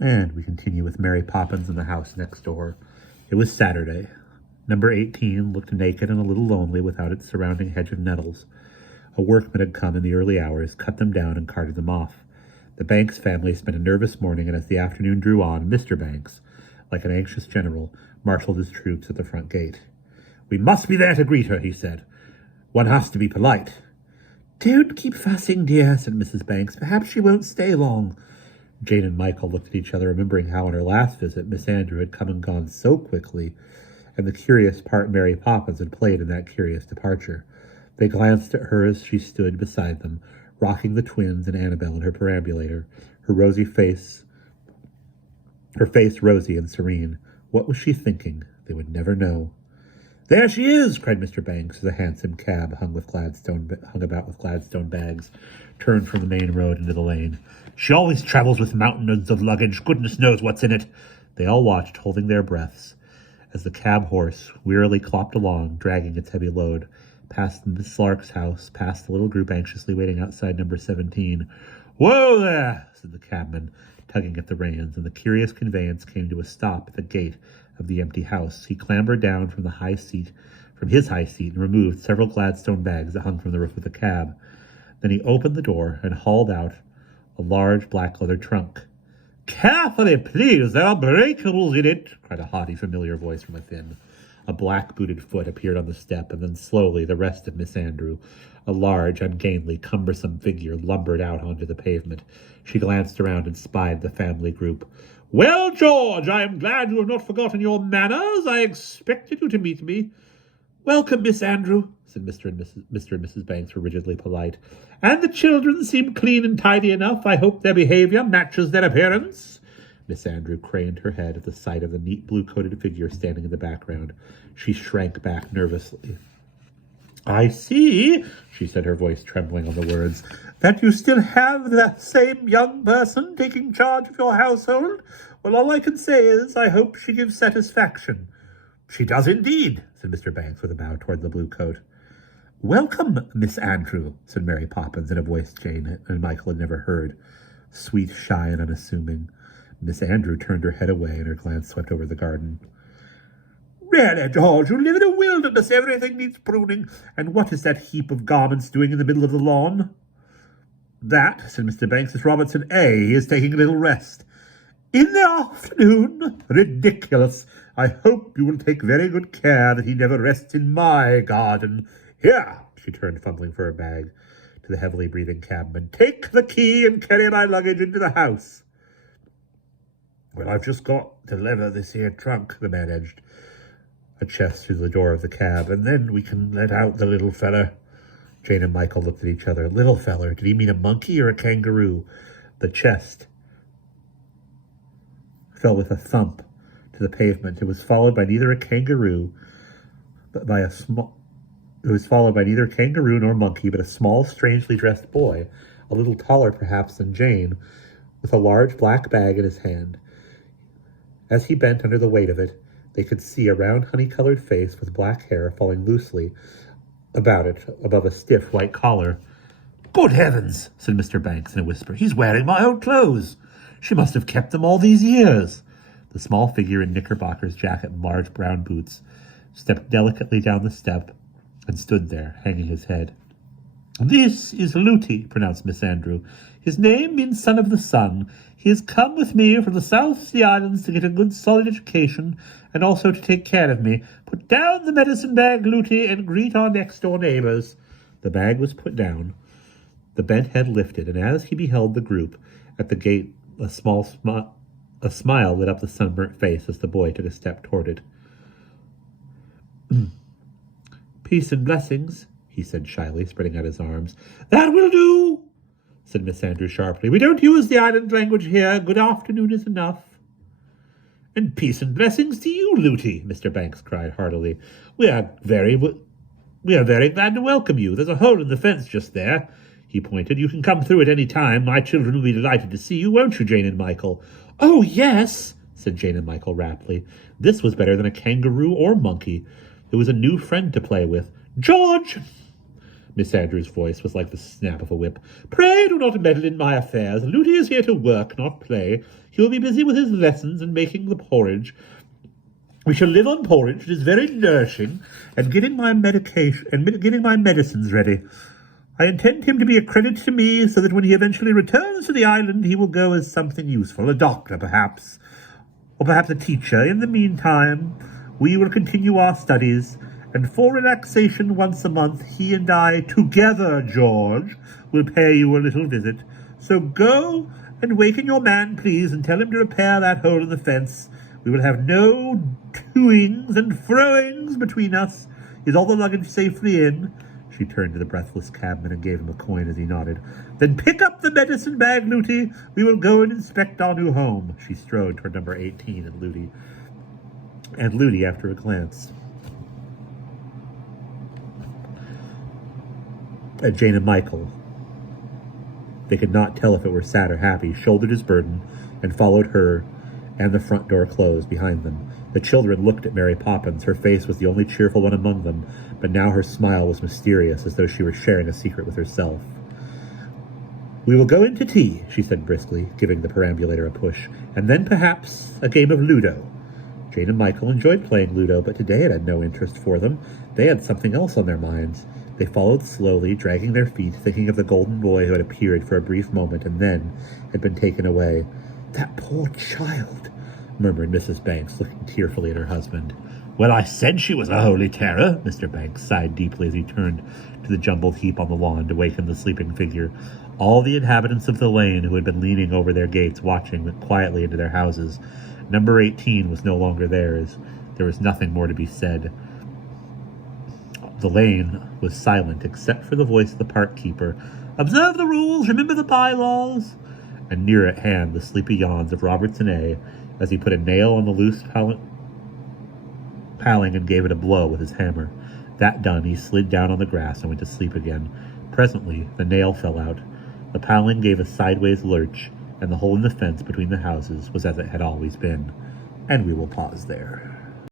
And we continue with Mary Poppins in the house next door. It was Saturday. Number 18 looked naked and a little lonely without its surrounding hedge of nettles. A workman had come in the early hours, cut them down, and carted them off. The Banks family spent a nervous morning, and as the afternoon drew on, Mr. Banks, like an anxious general, marshaled his troops at the front gate. "We must be there to greet her," he said. "One has to be polite." "Don't keep fussing, dear," said Mrs. Banks. "Perhaps she won't stay long." Jane and Michael looked at each other, remembering how on her last visit Miss Andrew had come and gone so quickly, and the curious part Mary Poppins had played in that curious departure. They glanced at her as she stood beside them, rocking the twins and Annabelle in her perambulator, her face rosy and serene. What was she thinking? They would never know. "There she is!" cried Mr. Banks, as a handsome cab hung about with Gladstone bags turned from the main road into the lane. "She always travels with mountains of luggage. Goodness knows what's in it." They all watched, holding their breaths, as the cab horse wearily clopped along, dragging its heavy load, past Miss Lark's house, past the little group anxiously waiting outside number 17. "Whoa there!" said the cabman, tugging at the reins, and the curious conveyance came to a stop at the gate of the empty house. He clambered down from his high seat, and removed several Gladstone bags that hung from the roof of the cab. Then he opened the door and hauled out a large black leather trunk. "Carefully, please, there are breakables in it," cried a haughty, familiar voice from within. A black-booted foot appeared on the step, and then slowly the rest of Miss Andrew. A large, ungainly, cumbersome figure lumbered out onto the pavement. She glanced around and spied the family group. "Well, George, I am glad you have not forgotten your manners. I expected you to meet me." "Welcome, Miss Andrew," said Mr. and Mrs. Banks were rigidly polite. "And the children seem clean and tidy enough. I hope their behavior matches their appearance." Miss Andrew craned her head at the sight of the neat blue-coated figure standing in the background. She shrank back nervously. "I see," she said, her voice trembling on the words, "that you still have that same young person taking charge of your household. Well, all I can say is I hope she gives satisfaction." "She does indeed," said Mr. Banks with a bow toward the blue coat. "Welcome, Miss Andrew," said Mary Poppins in a voice Jane and Michael had never heard, sweet, shy, and unassuming. Miss Andrew turned her head away, and her glance swept over the garden. "Really, George, you live in a wilderness. Everything needs pruning. And what is that heap of garments doing in the middle of the lawn?" "That," said Mr. Banks, "is Robertson A. He is taking a little rest." "In the afternoon? Ridiculous. I hope you will take very good care that he never rests in my garden. Here," she turned, fumbling for her bag, to the heavily breathing cabman. "Take the key and carry my luggage into the house." "Well, I've just got to lever this here trunk," the man edged a chest through the door of the cab, "and then we can let out the little feller." Jane and Michael looked at each other. Little feller? Did he mean a monkey or a kangaroo? The chest fell with a thump to the pavement. It was followed by neither kangaroo nor monkey, but a small, strangely dressed boy, a little taller perhaps than Jane, with a large black bag in his hand. As he bent under the weight of it, they could see a round honey-colored face with black hair falling loosely about it, above a stiff white collar. "Good heavens," said Mr. Banks in a whisper. "He's wearing my old clothes. She must have kept them all these years." The small figure in knickerbockers, jacket, and large brown boots stepped delicately down the step and stood there, hanging his head. "This is Looty," pronounced Miss Andrew. "His name means son of the sun. He has come with me from the South Sea Islands to get a good solid education and also to take care of me. Put down the medicine bag, Looty, and greet our next-door neighbors." The bag was put down. The bent head lifted, and as he beheld the group at the gate, a smile lit up the sunburnt face as the boy took a step toward it. "Peace and blessings," he said shyly, spreading out his arms. "That will do," said Miss Andrew sharply. "We don't use the island language here. Good afternoon is enough." "And peace and blessings to you, Looty," Mr. Banks cried heartily. We are very glad to welcome you. There's a hole in the fence just there," he pointed. "You can come through at any time. My children will be delighted to see you, won't you, Jane and Michael?" "Oh, yes," said Jane and Michael raptly. This was better than a kangaroo or monkey. It was a new friend to play with. "George!" Miss Andrews' voice was like the snap of a whip. "Pray do not meddle in my affairs. Looty is here to work, not play. He will be busy with his lessons and making the porridge. We shall live on porridge. It is very nourishing, and getting my medicines ready. I intend him to be a credit to me, so that when he eventually returns to the island, he will go as something useful, a doctor, perhaps, or perhaps a teacher. In the meantime, we will continue our studies, and for relaxation once a month, he and I, together, George, will pay you a little visit. So go and waken your man, please, and tell him to repair that hole in the fence. We will have no toings and froings between us. Is all the luggage safely in?" She turned to the breathless cabman and gave him a coin as he nodded. "Then pick up the medicine bag, Looty. We will go and inspect our new home." She strode toward number 18 and Looty, after a glance at Jane and Michael, they could not tell if it were sad or happy, shouldered his burden and followed her, and the front door closed behind them. The children looked at Mary Poppins. Her face was the only cheerful one among them, but now her smile was mysterious, as though she were sharing a secret with herself. "We will go in to tea," she said briskly, giving the perambulator a push, "and then perhaps a game of Ludo." Jane and Michael enjoyed playing Ludo, but today it had no interest for them. They had something else on their minds. They followed slowly, dragging their feet, thinking of the golden boy who had appeared for a brief moment and then had been taken away. "That poor child," murmured Mrs. Banks, looking tearfully at her husband. "Well, I said she was a holy terror." Mr. Banks sighed deeply as he turned to the jumbled heap on the lawn to waken the sleeping figure. All the inhabitants of the lane, who had been leaning over their gates watching, went quietly into their houses. Number 18 was no longer theirs. There was nothing more to be said. The lane was silent except for the voice of the park keeper. "Observe the rules, remember the bylaws." And near at hand the sleepy yawns of Robertson A., as he put a nail on the loose paling and gave it a blow with his hammer. That done, he slid down on the grass and went to sleep again. Presently the nail fell out. The paling gave a sideways lurch, and the hole in the fence between the houses was as it had always been. And we will pause there.